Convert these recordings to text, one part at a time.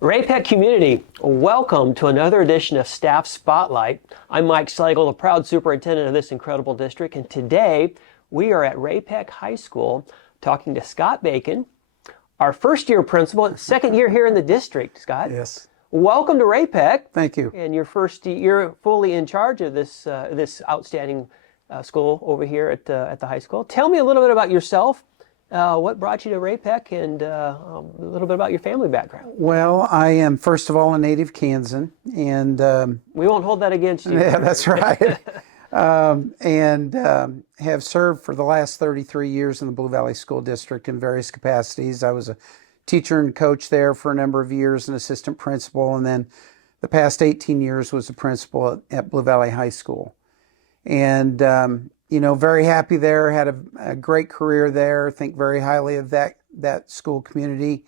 Ray-Pec community, welcome to another edition of Staff Spotlight. I'm Mike Slagle, the proud superintendent of this incredible district, and today we are at Ray-Pec High School talking to Scott Bacon, our first-year principal, second year here in the district. Scott, yes, welcome to Ray-Pec. thank you. And your first year fully in charge of this outstanding school over here at the high school. Tell me a little bit about yourself. What brought you to Ray-Pec, and a little bit about your family background? Well, I am, first of all, a native Kansan, and we won't hold that against you. Yeah, that's right. Have served for the last 33 years in the Blue Valley School District in various capacities. I was a teacher and coach there for a number of years, an assistant principal, and then the past 18 years was a principal at Blue Valley High School. And very happy there, had a great career there, think very highly of that school community.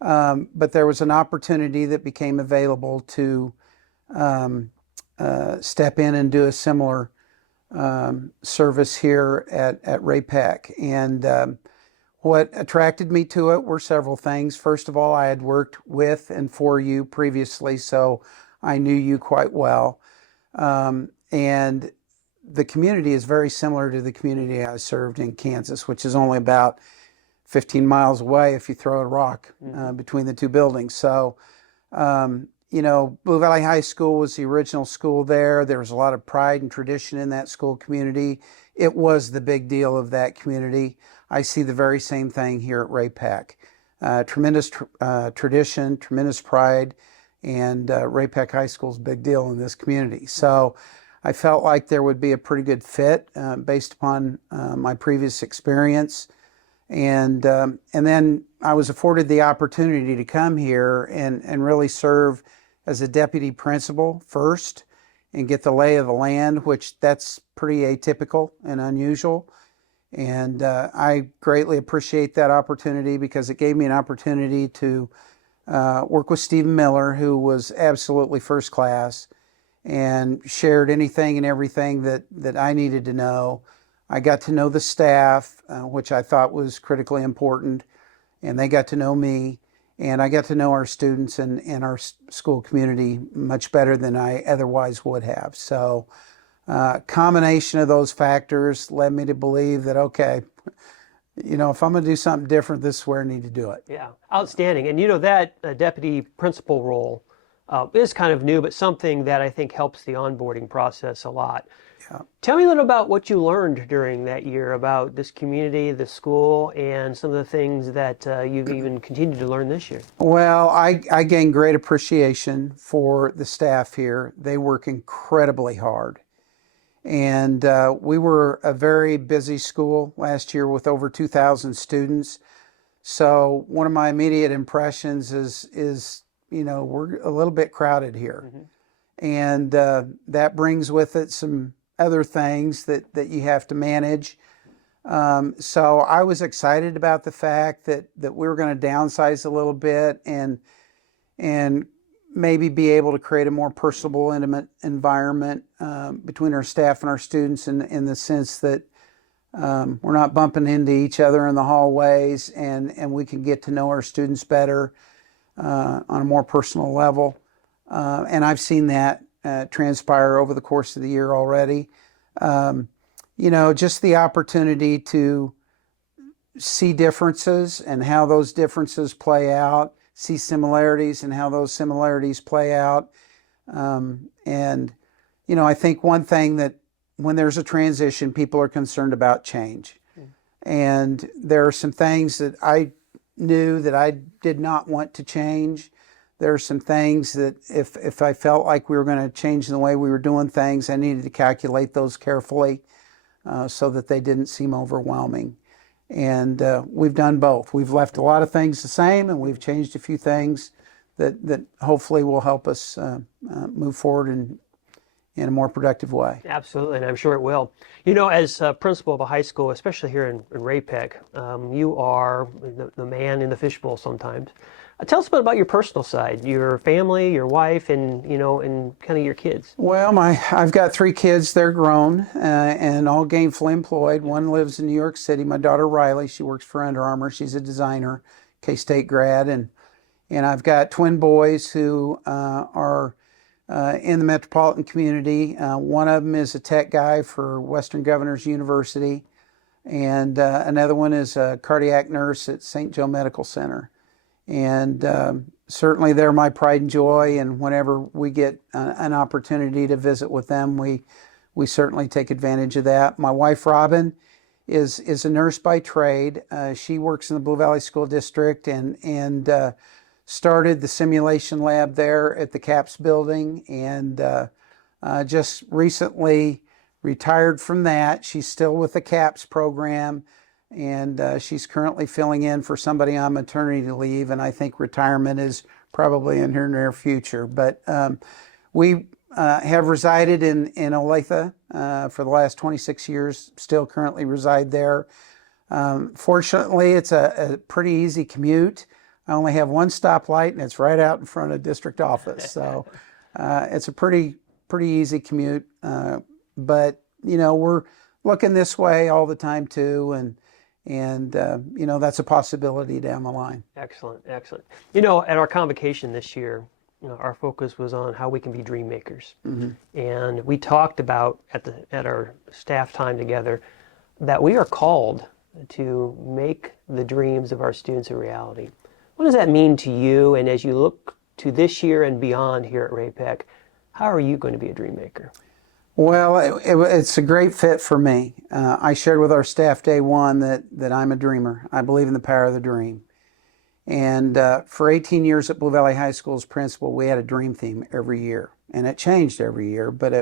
But there was an opportunity that became available to step in and do a similar service here at Ray-Pec. And what attracted me to it were several things. First of all, I had worked with and for you previously, so I knew you quite well. And the community is very similar to the community I served in Kansas, which is only about 15 miles away if you throw a rock between the two buildings. So, Blue Valley High School was the original school there. There was a lot of pride and tradition in that school community. It was the big deal of that community. I see the very same thing here at Ray-Pec. Tremendous tradition, tremendous pride, and Ray-Pec High School is a big deal in this community. So I felt like there would be a pretty good fit based upon my previous experience. And then I was afforded the opportunity to come here and really serve as a deputy principal first and get the lay of the land, which that's pretty atypical and unusual. And I greatly appreciate that opportunity because it gave me an opportunity to work with Stephen Miller, who was absolutely first class, and shared anything and everything that I needed to know. I got to know the staff, which I thought was critically important, and they got to know me, and I got to know our students and our school community much better than I otherwise would have. So combination of those factors led me to believe that, okay, if I'm going to do something different, this is where I need to do it. Yeah, outstanding. And that deputy principal role is kind of new, but something that I think helps the onboarding process a lot. Yeah. Tell me a little about what you learned during that year about this community, the school, and some of the things that you've even continued to learn this year. Well, I gained great appreciation for the staff here. They work incredibly hard. And we were a very busy school last year with over 2,000 students. So one of my immediate impressions is we're a little bit crowded here. Mm-hmm. And that brings with it some other things that you have to manage. So I was excited about the fact that we were going to downsize a little bit and maybe be able to create a more personable, intimate environment between our staff and our students in the sense that we're not bumping into each other in the hallways, and we can get to know our students better on a more personal level. And I've seen that transpire over the course of the year already. Just the opportunity to see differences and how those differences play out, see similarities and how those similarities play out. I think one thing that when there's a transition, people are concerned about change. Mm. And there are some things that I knew that I did not want to change. There are some things that if I felt like we were going to change the way we were doing things, I needed to calculate those carefully so that they didn't seem overwhelming. And we've done both. We've left a lot of things the same, and we've changed a few things that hopefully will help us move forward in a more productive way. Absolutely, and I'm sure it will. As principal of a high school, especially here in Ray-Pec, you are the man in the fishbowl sometimes. Tell us a bit about your personal side, your family, your wife, and kind of your kids. Well, I've got 3 kids. They're grown and all gainfully employed. One lives in New York City. My daughter Riley, she works for Under Armour. She's a designer, K-State grad, and And I've got twin boys who are in the metropolitan community. One of them is a tech guy for Western Governors University, and another one is a cardiac nurse at St. Joe Medical Center. And certainly they're my pride and joy, and whenever we get an opportunity to visit with them, we certainly take advantage of that. My wife, Robin, is a nurse by trade. She works in the Blue Valley School District and started the simulation lab there at the CAPS building, and just recently retired from that. She's still with the CAPS program, and she's currently filling in for somebody on maternity leave, and I think retirement is probably in her near future. But we have resided in Olathe for the last 26 years, still currently reside there. Fortunately, it's a pretty easy commute. I only have one stoplight, and it's right out in front of district office. So it's a pretty easy commute. But, you know, we're looking this way all the time too, and you know, that's a possibility down the line. Excellent, excellent. You know, at our convocation this year, you know, our focus was on how we can be dream makers. And we talked about at our staff time together that we are called to make the dreams of our students a reality. What does that mean to you? And as you look to this year and beyond here at Ray-Pec, how are you going to be a dream maker? Well, it's a great fit for me. I shared with our staff day one that I'm a dreamer. I believe in the power of the dream. And for 18 years at Blue Valley High School as principal, we had a dream theme every year. And it changed every year, but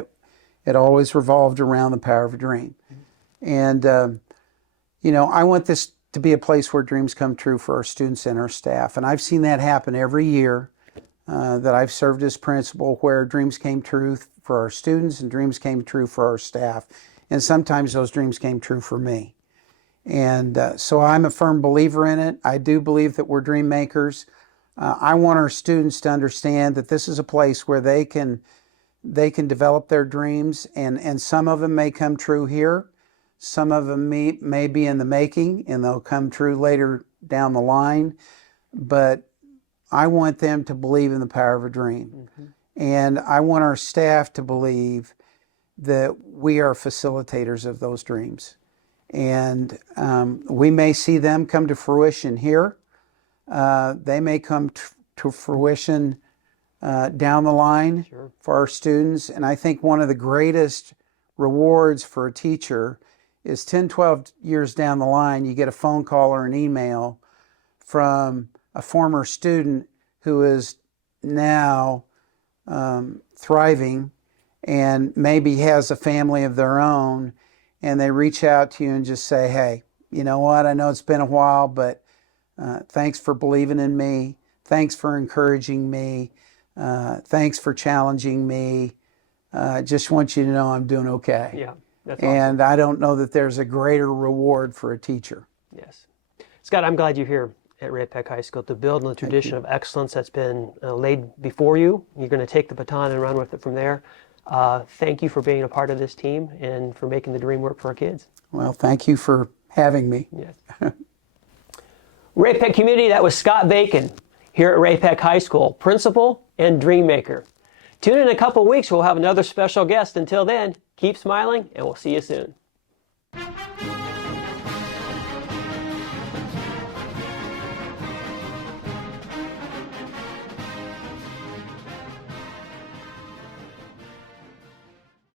it always revolved around the power of a dream. And, you know, I want this to be a place where dreams come true for our students and our staff. And I've seen that happen every year that I've served as principal, where dreams came true for our students and dreams came true for our staff. And sometimes those dreams came true for me. And so I'm a firm believer in it. I do believe that we're dream makers. I want our students to understand that this is a place where they can develop their dreams, and some of them may come true here. Some of them may be in the making, and they'll come true later down the line. But I want them to believe in the power of a dream. And I want our staff to believe that we are facilitators of those dreams. And we may see them come to fruition here. They may come to fruition down the line for our students. And I think one of the greatest rewards for a teacher is 10, 12 years down the line, you get a phone call or an email from a former student who is now thriving and maybe has a family of their own, and they reach out to you and just say, hey, you know what, I know it's been a while, but thanks for believing in me. Thanks for encouraging me. Thanks for challenging me. Just want you to know I'm doing okay. Yeah, that's awesome. And I don't know that there's a greater reward for a teacher. Yes. Scott, I'm glad you're here at Ray-Pec High School to build on the tradition of excellence that's been laid before you. You're going to take the baton and run with it from there. Thank you for being a part of this team and for making the dream work for our kids. Well, thank you for having me. Yes. Ray-Pec community, that was Scott Bacon here at Ray-Pec High School, principal and dream maker. Tune in a couple weeks, we'll have another special guest. Until then, keep smiling and we'll see you soon.